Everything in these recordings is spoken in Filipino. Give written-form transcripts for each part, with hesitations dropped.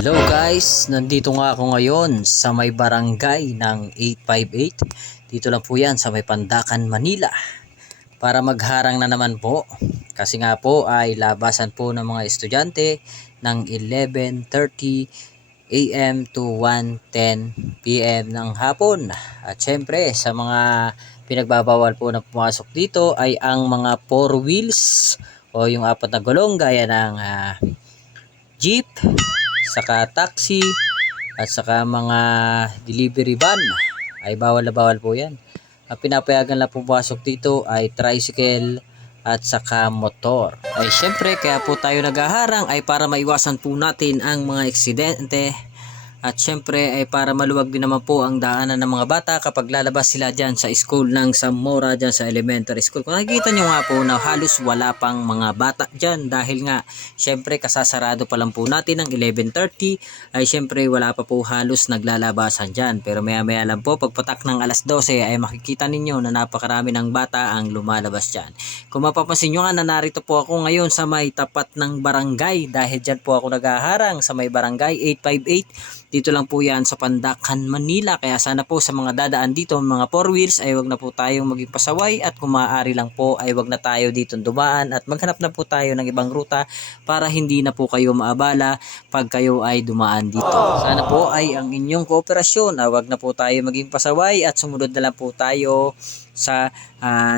Hello guys, nandito nga ako ngayon sa may barangay ng 858. Dito lang po yan sa may Pandacan, Manila. Para magharang na naman po. Kasi nga po ay labasan po ng mga estudyante ng 11:30 AM to 1:10 PM ng hapon. At syempre sa mga pinagbabawal po na pumasok dito ay ang mga four wheels o yung apat na gulong gaya ng jeep, saka taxi at saka mga delivery van ay bawal na bawal po yan. Ang pinapayagan lang pumasok dito ay tricycle at saka motor. Ay syempre kaya po tayo naghaharang ay para maiwasan po natin ang mga aksidente. At syempre ay para maluwag din naman po ang daanan ng mga bata kapag lalabas sila dyan sa school ng Zamora dyan sa elementary school. Kung nakikita nyo nga po na halos wala pang mga bata dyan dahil nga syempre kasasarado pa lang po natin ng 11:30 ay syempre wala pa po halos naglalabasan dyan. Pero maya maya lang po pagpatak ng alas 12 ay makikita ninyo na napakarami ng bata ang lumalabas dyan. Kung mapapansin nyo nga na narito po ako ngayon sa may tapat ng barangay dahil dyan po ako naghaharang sa may barangay 858. Dito lang po yan sa Pandacan, Manila. Kaya sana po sa mga dadaan dito, mga four wheels ay wag na po tayong maging pasaway at kung maaari lang po ay wag na tayo dito dumaan at maghanap na po tayo ng ibang ruta para hindi na po kayo maabala pag kayo ay dumaan dito. Sana po ay ang inyong kooperasyon. Wag na po tayo maging pasaway at sumunod na lang po tayo sa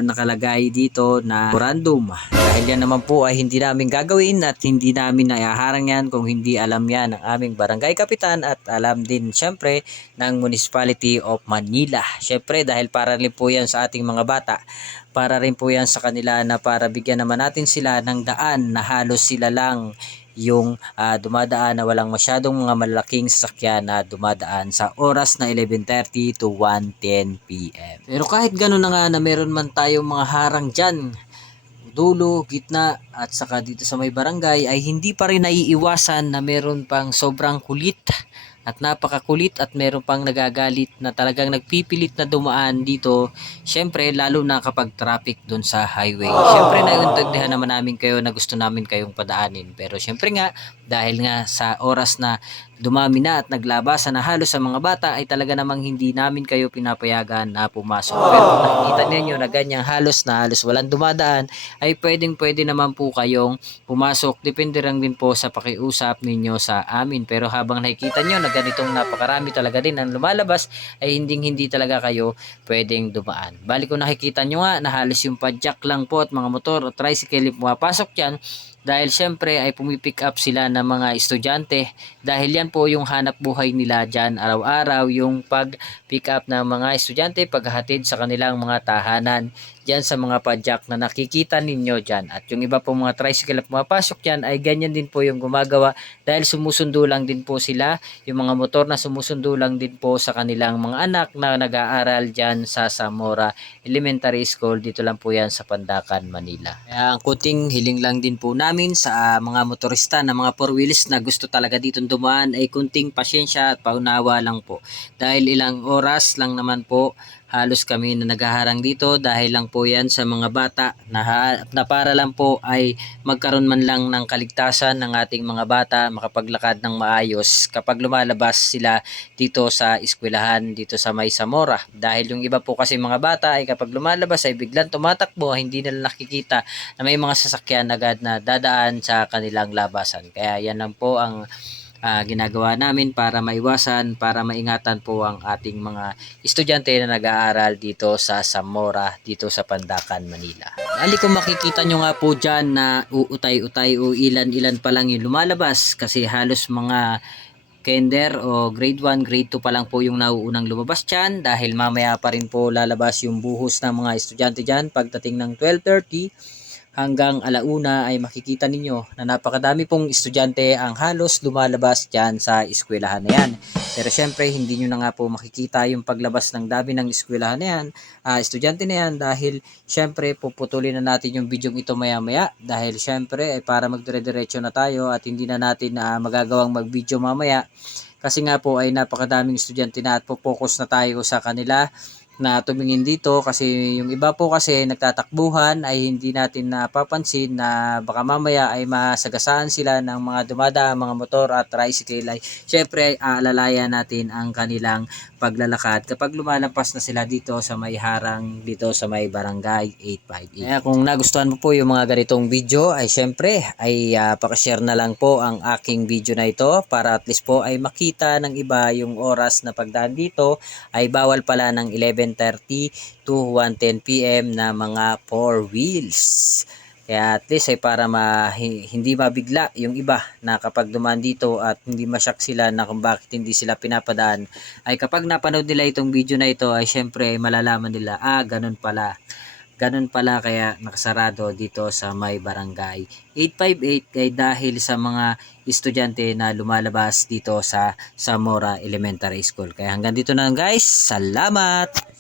nakalagay dito na memorandum. Dahil yan naman po ay hindi namin gagawin at hindi namin naihaharang yan kung hindi alam yan ng aming barangay kapitan at alam din syempre ng Municipality of Manila. Syempre dahil para rin po yan sa ating mga bata, para rin po yan sa kanila na para bigyan naman natin sila ng daan na halos sila lang yung dumadaan na walang masyadong mga malalaking sasakyan na dumadaan sa oras na 11:30 to 1:10 PM. Pero kahit gano'n na nga na meron man tayong mga harang dyan, dulo, gitna at saka dito sa may barangay ay hindi pa rin naiiwasan na meron pang sobrang kulit at napakakulit at meron pang nagagalit na talagang nagpipilit na dumaan dito. Syempre lalo na kapag traffic dun sa highway. Syempre naiintindihan naman namin kayo na gusto namin kayong padaanin. Pero syempre nga dahil nga sa oras na dumami na at naglabasan na halos sa mga bata ay talaga namang hindi namin kayo pinapayagan na pumasok. Pero kung nakikita ninyo na ganyang halos na halos walang dumadaan ay pwede naman po kayong pumasok. Depende lang din po sa pakiusap ninyo sa amin. Pero habang nakikita nyo na ganitong napakarami talaga din ang lumalabas ay hindi talaga kayo pwedeng dumaan. Bali kung nakikita nyo nga na halos yung padjak lang po at mga motor o tricycle yung pumapasok dyan dahil syempre ay pumipick up sila ng mga estudyante dahil yan po yung hanap buhay nila dyan araw-araw, yung pag-pick up ng mga estudyante paghatid sa kanilang mga tahanan dyan sa mga padjak na nakikita ninyo dyan. At yung iba po mga tricycle na pumapasok dyan ay ganyan din po yung gumagawa dahil sumusundo lang din po sila, yung mga motor na sumusundo lang din po sa kanilang mga anak na nag-aaral dyan sa Zamora Elementary School. Dito lang po yan sa Pandacan, Manila. Kaya ang kuting hiling lang din po namin sa mga motorista na mga four wheels na gusto talaga dito dumaan ay kunting pasyensya at paunawa lang po. Dahil ilang oras lang naman po halos kami na naghaharang dito dahil lang po yan sa mga bata na para lang po ay magkaroon man lang ng kaligtasan ng ating mga bata makapaglakad ng maayos kapag lumalabas sila dito sa eskwelahan dito sa may Zamora. Dahil yung iba po kasi mga bata ay kapag lumalabas ay biglang tumatakbo, hindi nila nakikita na may mga sasakyan agad na dadaan sa kanilang labasan. Kaya yan lang po ang ginagawa namin para maiwasan, para maingatan po ang ating mga estudyante na nag-aaral dito sa Zamora, dito sa Pandacan, Manila. Bali kung makikita nyo nga po dyan na uutay-utay o ilan-ilan pa lang yung lumalabas kasi halos mga kinder o grade 1, grade 2 pa lang po yung nauunang lumabas dyan dahil mamaya pa rin po lalabas yung buhos ng mga estudyante dyan pagdating ng 12:30 hanggang alauna ay makikita ninyo na napakadami pong estudyante ang halos lumalabas dyan sa eskwelahan na yan. Pero syempre hindi nyo na nga po makikita yung paglabas ng dami ng eskwelahan na yan, estudyante na yan dahil syempre puputulin na natin yung video ito maya maya dahil syempre ay para magdire-diretso na tayo at hindi na natin magagawang mag video mamaya kasi nga po ay napakadaming estudyante na at po-focus na tayo sa kanila na tumingin dito kasi yung iba po kasi nagtatakbuhan ay hindi natin napapansin na baka mamaya ay masagasaan sila ng mga dumadaang mga motor at tricycle ay syempre ay aalalayan natin ang kanilang paglalakad kapag lumalampas na sila dito sa may harang dito sa may barangay 858. Kaya kung nagustuhan mo po yung mga ganitong video ay syempre ay pakishare na lang po ang aking video na ito para at least po ay makita ng iba yung oras na pagdaan dito ay bawal pala ng 11:30 to 1:10 PM na mga 4 wheels. Kaya at least ay para hindi mabigla yung iba na kapag dumaan dito at hindi masyak sila na kung bakit hindi sila pinapadaan ay kapag napanood nila itong video na ito ay syempre malalaman nila ganun pala. Ganun pala kaya nakasarado dito sa may barangay 858 kay dahil sa mga estudyante na lumalabas dito sa Zamora Elementary School. Kaya hanggang dito na lang guys. Salamat!